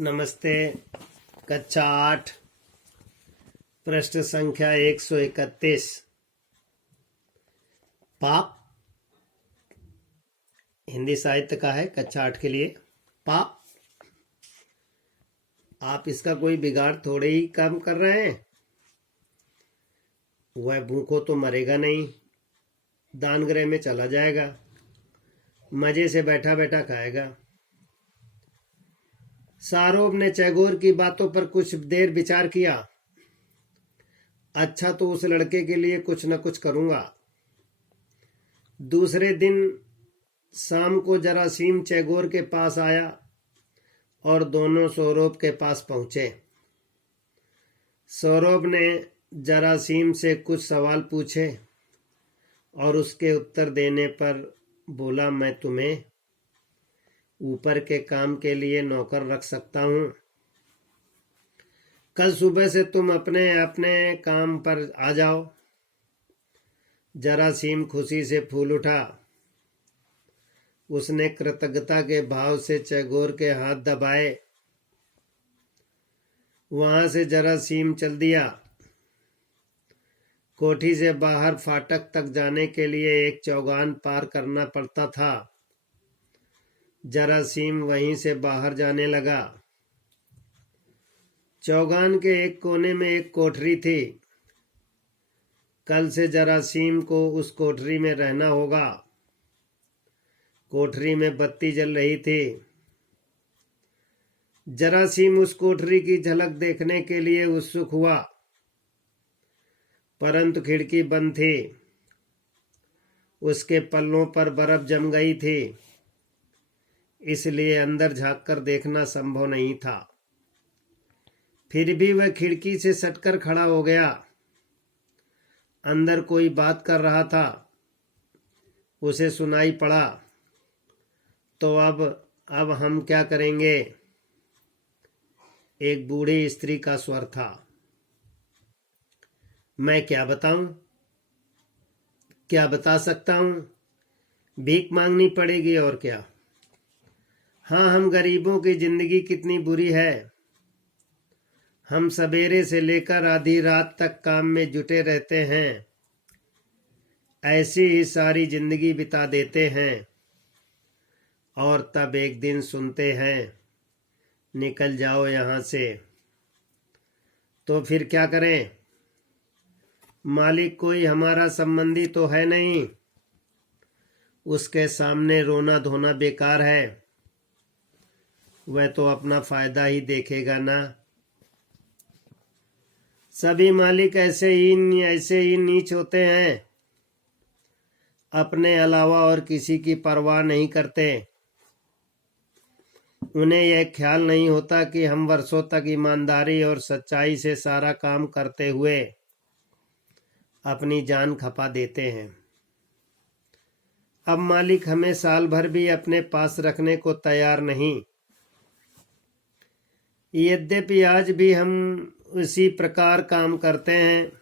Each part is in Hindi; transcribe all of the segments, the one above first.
नमस्ते। कक्षा 8 प्रश्न संख्या 131। पाप हिंदी साहित्य का है, कक्षा 8 के लिए। पाप, आप इसका कोई बिगाड़ थोड़े ही काम कर रहे हैं। वह भूखो तो मरेगा नहीं, दान गृह में चला जाएगा, मजे से बैठा बैठा खाएगा। सारोब ने चैगोर की बातों पर कुछ देर विचार किया। अच्छा, तो उस लड़के के लिए कुछ न कुछ करूंगा। दूसरे दिन शाम को जरासीम चैगोर के पास आया और दोनों सौरभ के पास पहुंचे। सौरभ ने जरासीम से कुछ सवाल पूछे और उसके उत्तर देने पर बोला, मैं तुम्हें ऊपर के काम के लिए नौकर रख सकता हूं। कल सुबह से तुम अपने अपने काम पर आ जाओ। जरासीम खुशी से फूल उठा। उसने कृतज्ञता के भाव से चैगोर के हाथ दबाए। वहां से जरासीम चल दिया। कोठी से बाहर फाटक तक जाने के लिए एक चौगान पार करना पड़ता था। जरासीम वहीं से बाहर जाने लगा। चौगान के एक कोने में एक कोठरी थी। कल से जरासीम को उस कोठरी में रहना होगा। कोठरी में बत्ती जल रही थी। जरासीम उस कोठरी की झलक देखने के लिए उत्सुक हुआ, परंतु खिड़की बंद थी। उसके पल्लों पर बर्फ जम गई थी, इसलिए अंदर झांककर देखना संभव नहीं था। फिर भी वह खिड़की से सटकर खड़ा हो गया। अंदर कोई बात कर रहा था, उसे सुनाई पड़ा। तो अब हम क्या करेंगे? एक बूढ़ी स्त्री का स्वर था। मैं क्या बताऊं? क्या बता सकता हूं? भीख मांगनी पड़ेगी और क्या। हाँ, हम गरीबों की जिंदगी कितनी बुरी है। हम सवेरे से लेकर आधी रात तक काम में जुटे रहते हैं, ऐसी ही सारी जिंदगी बिता देते हैं और तब एक दिन सुनते हैं, निकल जाओ यहां से। तो फिर क्या करें? मालिक कोई हमारा संबंधी तो है नहीं, उसके सामने रोना धोना बेकार है। वह तो अपना फायदा ही देखेगा ना। सभी मालिक ऐसे ही नीच होते हैं, अपने अलावा और किसी की परवाह नहीं करते। उन्हें यह ख्याल नहीं होता कि हम वर्षों तक ईमानदारी और सच्चाई से सारा काम करते हुए अपनी जान खपा देते हैं। अब मालिक हमें साल भर भी अपने पास रखने को तैयार नहीं। यद्यपि आज भी हम उसी प्रकार काम करते हैं।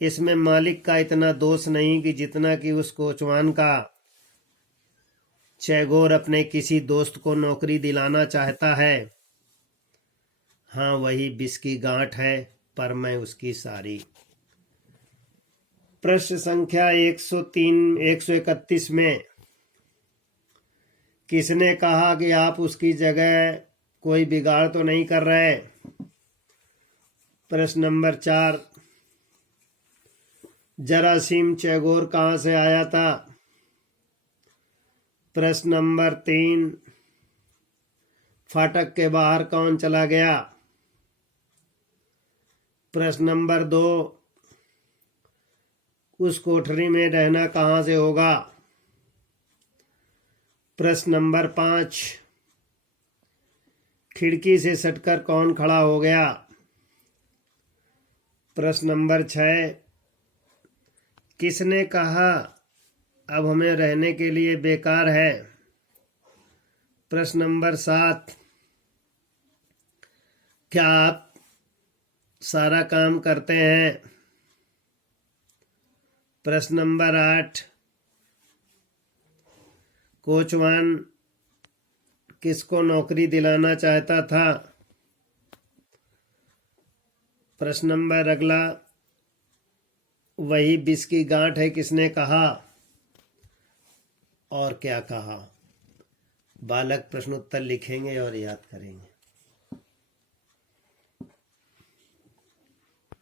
इसमें मालिक का इतना दोष नहीं कि जितना कि उस कोचवान का। चैगोर अपने किसी दोस्त को नौकरी दिलाना चाहता है। हाँ, वही बिस की गांठ है, पर मैं उसकी सारी। प्रश्न संख्या 131 में किसने कहा कि आप उसकी जगह कोई बिगाड़ तो नहीं कर रहे? प्रश्न नंबर 4, जरासीम चैगोर कहां से आया था? प्रश्न नंबर 3, फाटक के बाहर कौन चला गया? प्रश्न नंबर 2, उस कोठरी में रहना कहां से होगा? प्रश्न नंबर 5, खिड़की से सटकर कौन खड़ा हो गया? प्रश्न नंबर 6, किसने कहा अब हमें रहने के लिए बेकार है? प्रश्न नंबर 7, क्या आप सारा काम करते हैं? प्रश्न नंबर 8, कोचवान किसको नौकरी दिलाना चाहता था? प्रश्न नंबर अगला, वही विष की गांठ है किसने कहा और क्या कहा? बालक प्रश्नोत्तर लिखेंगे और याद करेंगे।